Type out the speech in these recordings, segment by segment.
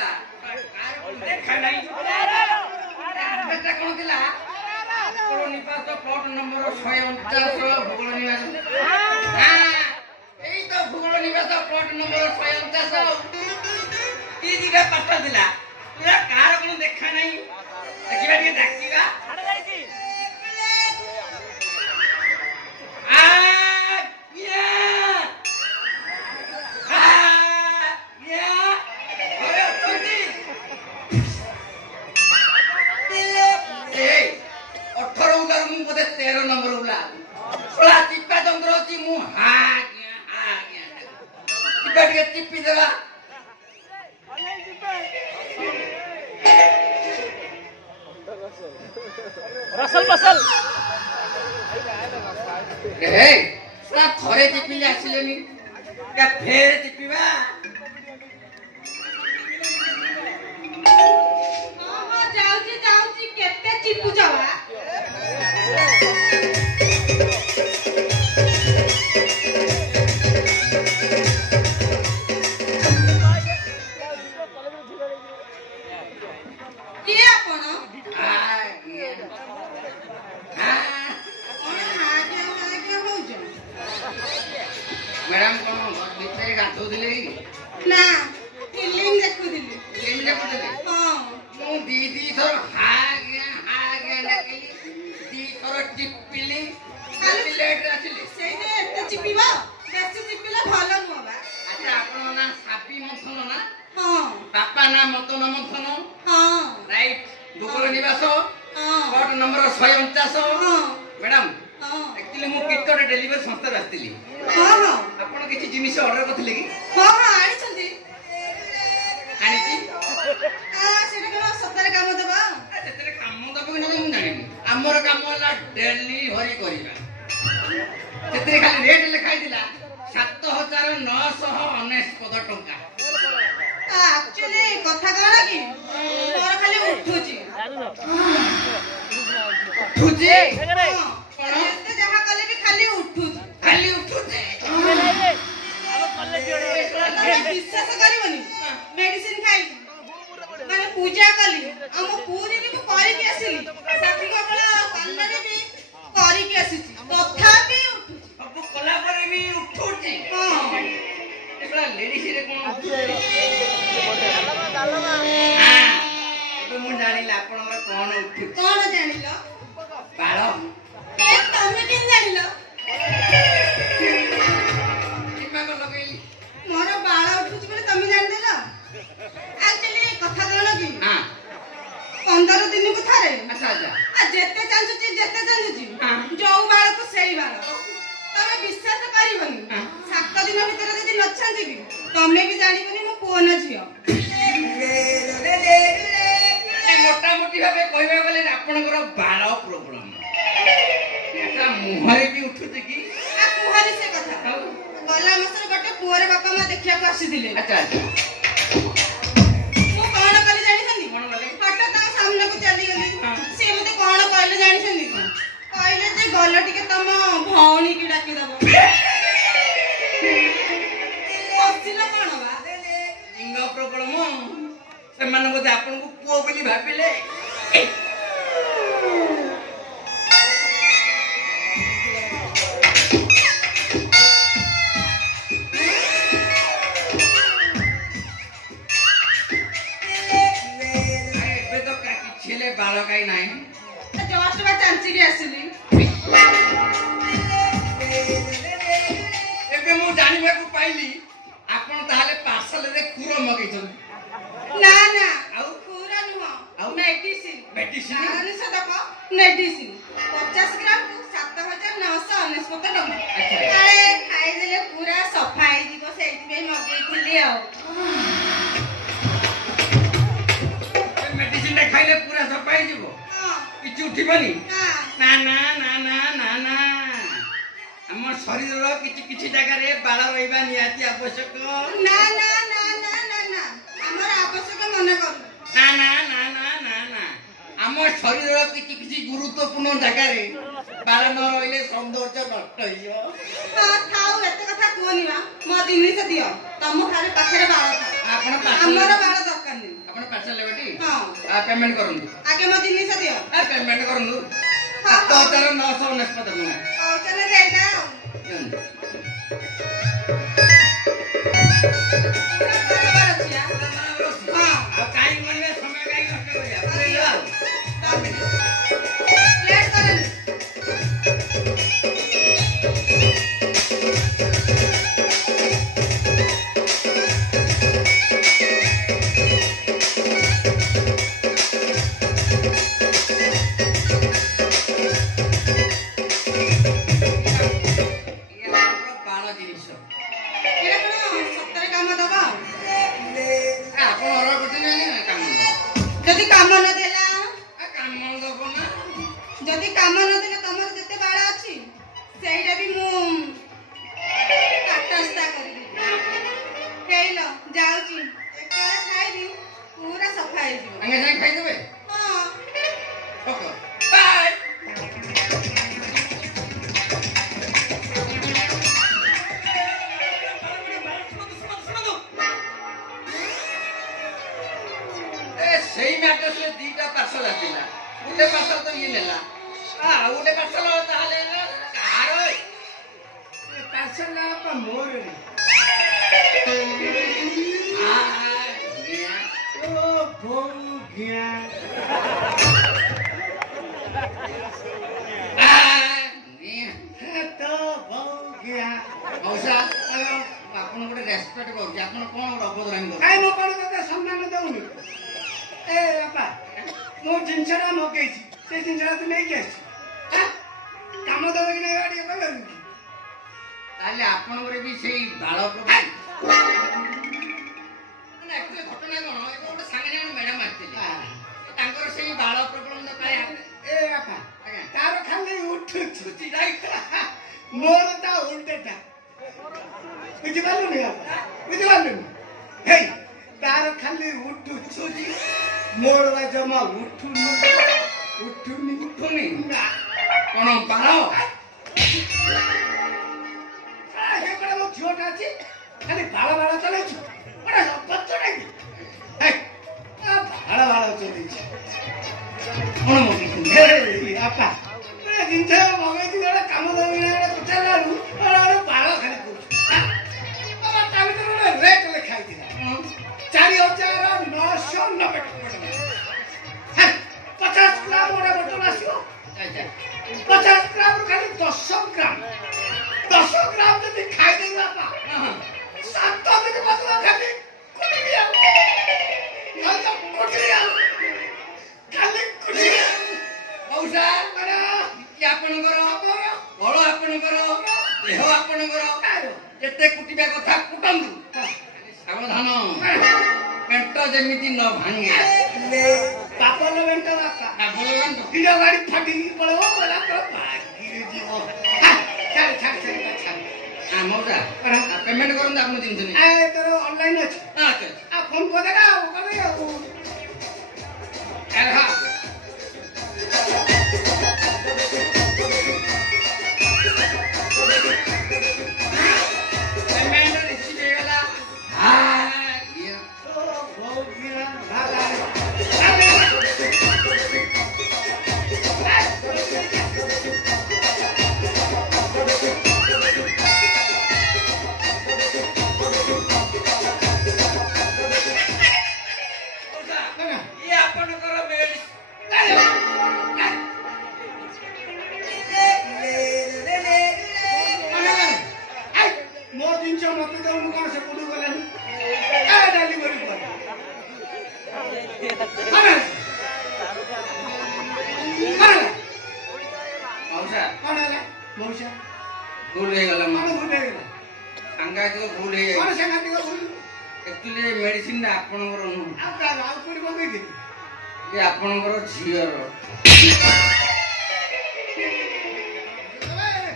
ଥିଲା ଦେଖା ନାହିଁ ସେଟା କଣ ଥିଲା ଭୂଗୋଳ ନିବାସ ପ୍ଲଟ ନମ୍ବର 149 ଭୂଗୋଳ ନିବାସ ଏଇ ତ ଭୂଗୋଳ ନିବାସ ପ୍ଲଟ ନମ୍ବର 149 ಈ ದಿಗ ಪಾಠ ଥିଲା ପୁରା କାହାର କଣ ଦେଖା ନାହିଁ ଦେଖିବା ଟିକେ ଡାକିବା रसल बसल थरे चिपिले आसिलेनी क्या फेर चिपिबा हां जाउची केते चिपु जावा मैडम कौन भीतर गाधो दिले ना फिल्म देखु दिले हां मु दीदी थर हा गया नकली दी थर टिपिली लेट आछिली सेही एते चिपिबा बेसी चिपिला भलो नुवा बा अच्छा आपण ना सापी मंथन ना हां पापा ना मतन मंथन हां राइट भूगोल निवास हां प्लॉट नंबर 149 हां मैडम हां एक्चुअली मु किटकोट डेलीवरी संस्था आस्तिली हां हां आपण किछि जिनिस ऑर्डर करथिले कि हां हां आनी छथि आनीछि सेटा केना सतरे काम देबा सेतरे काम दबो कि नै मु जानिनी हमर काम होला डेलीवरी करिबा सेतरे खाली रेट लिखाई दिला 7990 टंका एक्चुअली कथा करा कि मोर खाली उठुची तुझे एते जहा कले भी खाली उठुची विश्वास करिवनी मेडिसिन खाई माने पूजा कली हम पूरी भी करी के आसिली साथी के बला कल्लारे भी करी के आसीची तथापि उठुची अब कला पर भी उठुची हां एकला लेडीज रे कोन हां अब मु जानिला आपनर कोन उठुची कोन जानिलो बाळ ए तमे केन जानिलो किमा को लगेली मोर बाळ उठुची बोले तमे जान देला एक्चुअली कथा कहलो कि हां 15 दिन को थारे अच्छा अच्छा आ जेते जानछुची हां जो बाळ को सेई बाळ तमे विश्वास करिवनी 7 दिन भीतर जदी नछांजी कि तमे भी जानिबनी मो पुओ न झियो ए मोटा मोटी भाबे कहबा गले आपनकर बाळ प्रॉब्लम एटा मुहरे भी उठुची कि आ कुहानी से कथा गला मासर गटे पुओरे बापा मा देखिया को आसीदिले अच्छा अच्छा मो कोन कली जानि छनी कोन गले फटा ता सामने को चली गली से मते कोन कहले जानि छनी कहले जे गल टिके तम भौणी की डाकी दबो हसिला कोन बा लिंग प्रॉब्लम से मन बोधे आपन को पुओ बोली भाबिले बाल कहीं नहीं जस्ट बा चांची के आसिली एबे मु जानिबा को पाइली आपन ताले पार्सल रे खुरो मगै छन ना ना आउ पूरा नुह आउ मेडिसिन मेडिसिन आने से देखो मेडिसिन 50 ग्राम को 7999 टका अरे खाई देले पूरा सफा हे दिबो सेति पे मगै थिली आ मेडिसिन खाइले पूरा सफाई जीवो हां किछु उठिबनी ना ना ना ना ना ना ना हम शरीर रो किछि जगह रे बाल रहिबा नियाती आवश्यक ना ना ना ना ना ना हमर आवश्यक मन कर ना ना ना ना ना ना हम शरीर रो किछि गुरुत्वपूर्ण जगह रे बाल न रहिले सौंदर्य नष्ट होइयो हां थाउ एते कथा कोनी बा मो दिनी से दियो तम खाली पाखरे बाळ था आपण हमर बाळ दरकार नै पेमेंट करନ୍ତୁ आगे मो जिनिस दियो पेमेंट करନ୍ତୁ हाँ, 7999 टଙ୍କା और चले जाइदा दिଅନ୍ତୁ। बराबर अछि हां ଆଉ କାଇଁ କରିବେ ସମୟ କାଇଁ ନଷ୍ଟ କରିବା ବୁଝିଲ ଆଉ। लेट करन ଇଏ ଆମର ବାଳ ଜିନିଷ एला कोन सत्तर काम दबा ଆପଣ ଅର୍ଡର କରିଛନ୍ତି ନା କାମ जदि काम न देला କାମ ଦବ ନା जदि काम न देला तमर जते बाळा अछि सेइडा भी मु काटस्ता करी हेलो जाउची एकला खाइबी पूरा सफा हे जीव ସାଙ୍ଗେ ସାଙ୍ଗେ ଖାଇଦେବେ हां ଓକେ ବାଏ। ସେଇ ମ୍ୟାଟ୍ରେସରେ ଦିଟା ପାର୍ସଲ ଆସିଲା ଗୋଟେ ପାର୍ସଲ ତ ଇଏ ନେଲା ଆଉ ଗୋଟେ ପାର୍ସଲ ତାହେଲେ କାହାର ପାର୍ସଲ ବାପା ମୋର ଓ ବୋଉ ଘିଆ ତ ବୋଉ ଘିଆ ମଉସା ଆପଣ ଗୋଟେ ରେସପେକ୍ଟ କରୁଛି ଆପଣ କଣ ଅପଦ୍ରାମୀ କରୁଛନ୍ତି କାଇଁ ମୁଁ କଣ ତତେ ସମ୍ମାନ ଦଉନି ଏ ବାପା ମୋ ଜିନିଷଟା ମଗେଇଛି ସେ ଜିନିଷଟା ତୁ ନେଇକି ଆସିଛୁ କାମ ଦବ କି ନାଇଁ ଟିକେ କହିବାକୁ ତାହେଲେ ଆପଣଙ୍କର ବି ସେଇ ବାଳ ପ୍ରଭାବ ଘଟଣା କଣ ଏବେ ଗୋଟେ ସାଙ୍ଗରେ ଜଣେ ମ୍ୟାଡାମ ଆସିଥିଲେ ତାଙ୍କର ସେଇ ବାଳ ପ୍ରବନ୍ଧ କାଳେ ଏ ବାପା ଆଜ୍ଞା ତାର ଖାଲି ଉଠୁଛୁ ମୋର ତା ଉଲ୍ଟେଟା ବୁଝିପାରିଲୁନି ବାପା ବୁଝିପାରିଲୁନି ହେଇ ତାର ଖାଲି ଉଠୁଛୁ ମୋର ବା ଜମା ଉଠୁନି ଉଠୁନି ନା କଣ ବାଳ ସେପଟେ ମୋ ଝିଅଟା ଅଛି ଖାଲି ବାଳ ବାଳ ଚଲେଇଛୁ ଗୋଟେ ସପତ ନାଇଁ ବାଳ ବାଳ ଚଲେଇଛି କଣ ମଗେଇଛନ୍ତି ବାପା ଜିନିଷ ମଗେଇଛି ଗୋଟେ କାମ ଦବି ନା ଗୋଟେ ପଚାରିଲା ବେଳକୁ ଗୋଟେ ବାଳ ଖାଲି କହୁଛୁ ତା ଭିତରେ ଗୋଟେ ରେଟ୍ ଲେଖା ହେଇଥିଲା 4,990 ଟଙ୍କା 50 ଗ୍ରାମ ଗୋଟେ ବୋତଲ ଆସିବ 50 ଗ୍ରାମରୁ ଖାଲି 10 ଗ୍ରାମ 10 ଗ୍ରାମ ଯଦି ଖାଇଦେବି ବାପା 7 ଦିନ ବଦଳ ଖାଲି କୁଟିବି ଆଉ କୁଟିବି ଆଉ ଖାଲି କୁଟିବି ମଉସା ଇଏ ଆପଣଙ୍କର ବଳ ଆପଣଙ୍କର ଦେହ ଆପଣଙ୍କର ଯେତେ କୁଟିବା କଥା କୁଟନ୍ତୁ ସାବଧାନ ପେଟ ଯେମିତି ନ ଭାଙ୍ଗେ ପାପଲ ବେଣ୍ଟ ବାପା ଆପଣ ଜାଣନ୍ତୁ ନିଜ ଗାଡି ଫାଟିକି ପଳେଇବ କହିଲା ଭାଗିରେ ଯିବ ଛାଡ ଛାଡ ଛାଡ ଛାଡ ମଉସା ପେମେଣ୍ଟ କରନ୍ତୁ ଆପଣ ଜିନିଷ ନେଇ ତୋର ଅନଲାଇନ ଅଛି ଫୋନ କରିଦେଲା ଆଉ କଣ ଆଉ ପେମେଣ୍ଟ ରିସିଭ ହେଇଗଲା ଇଏ ଆପଣଙ୍କର ମୋ ଜିନିଷ ମତେ ଦଉନୁ କଣ ସେ ବୁଲୁ ଗଲେନି ଡେଲିଭରି କର ମଉସା କଣ ହେଲା ମଉସା ଭୁଲ ହେଇଗଲା କଣ ଭୁଲ ହେଇଗଲା ସାଂଘାତିକ ଭୁଲ କଣ ହେଇଯାଇଛି ସାଂଘାତିକ ଭୁଲ ଆକ୍ଚୁଆଲି ମେଡିସିନ ଆପଣଙ୍କର ନୁହଁ ଆଉ କୋଉଠି ମଗେଇଥିଲି ଇଏ ଆପଣଙ୍କର ଝିଅର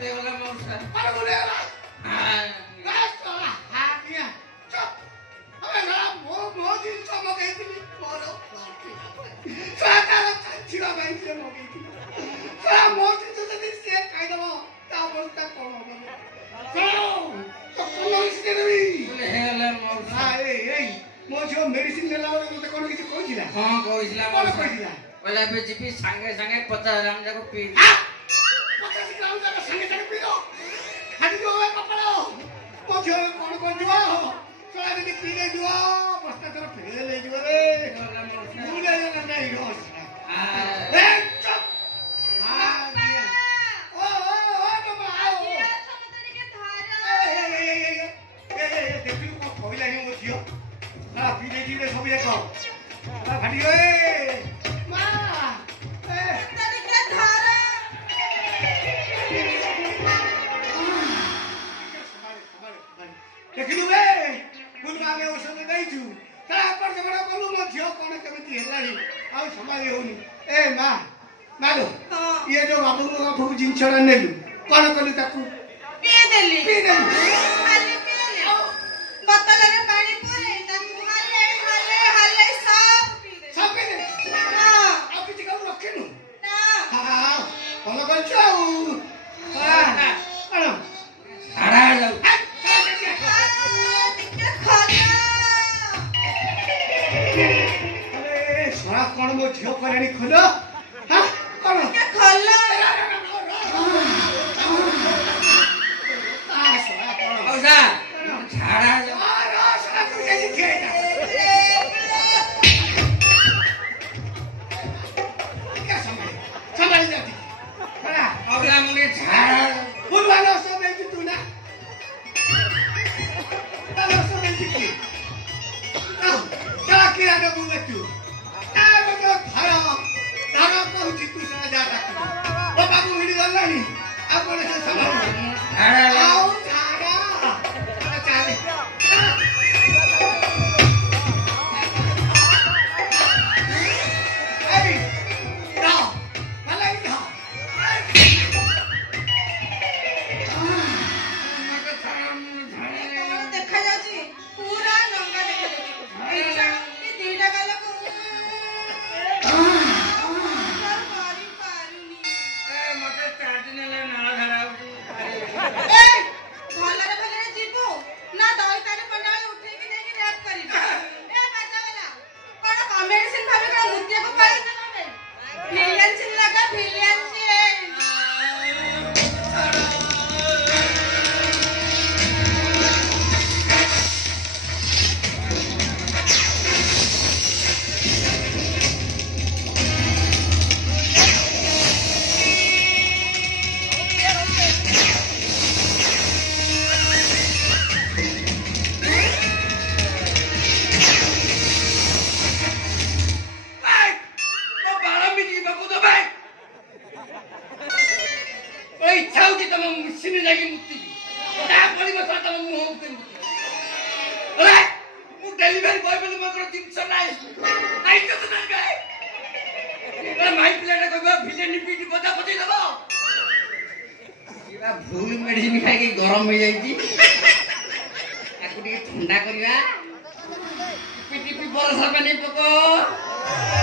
ହେଇଗଲା ମଉସା କଣ ଭୁଲ ହେଇଗଲା हाँ। ମୋ ଜିନିଷ ମଗେଇଥିଲି ମୋର ମୋ ଜିନିଷ ଯଦି ସେ ଖାଇଦବ ତା ଅବସ୍ଥା କଣ ହବ ହେଇଗଲା ମଉସା ମୋ ଝିଅ ମେଡିସିନ ନେଲା ବେଳେ ତତେ କଣ କିଛି କହିଥିଲା? ହଁ କହିଥିଲା କଣ କହିଥିଲା? କହିଲା ଏବେ ଯିବି ସାଙ୍ଗେ ସାଙ୍ଗେ 50 ଗ୍ରାମ ଯାକ ପିଇ 50 ଗ୍ରାମ ଯାକ ସାଙ୍ଗେ ସାଙ୍ଗେ ପିଇବ ଖାଟିଯିବ କପାଳ ମୋ ଝିଅ କଣ କହିଯିବ ଶଳା ଯଦି ପିଇ ଦେଇଯିବ ବସ୍ତା ତୋର ଫେଲ ହେଇଯିବ ରେ ମୁଁ ନେଇଗଲା ନାଇଁ ଦେଖିଲୁ କଣ କହିଲାଣି ମୋ ଝିଅ ପିଇ ଦେଇଛି ସବୁ ଯାକ ଫାଟିବ ମା ଦେଖିଲୁ ବେ ବୁଲୁ ଆମେ ଔଷଧ ଦେଇଛୁ ତାପରେ ସେଗୁଡା କଲୁ ମୋ ଝିଅ କଣ କେମିତି ହେଲାଣି ଆଉ ସମ୍ଭାଳି ହଉନି ଏ ମା ମାଲୋ ଇଏ ଯୋଉ ବାବୁଙ୍କ ପାଖକୁ ଜିନିଷଟା ନେଲୁ କଣ କଲୁ ତାକୁ ପିଇଦେଲି ପିଇଦେଲୁ ବୋତଲରେ ପାଣି ପୁରେଇ ତାକୁ ହଲେଇ ସବୁ ପିଇଦେଲି ସବୁ ପିଇଦେଲୁ ଆଉ କିଛି କାମ ରଖିନୁ ଭଲ କରିଛୁ ଆଉ କଣ ଝାଡ଼ା ଯାଉ ଶଳା କଣ ମୋ ଝିଅ କଲାଣି ଖୋଲ କଣ ଝାଡ଼ା ଯାଉ भूल मेडिसिन खाई गरम हो जाइए ठंडा करवा पिटी पी बरसा पानी पको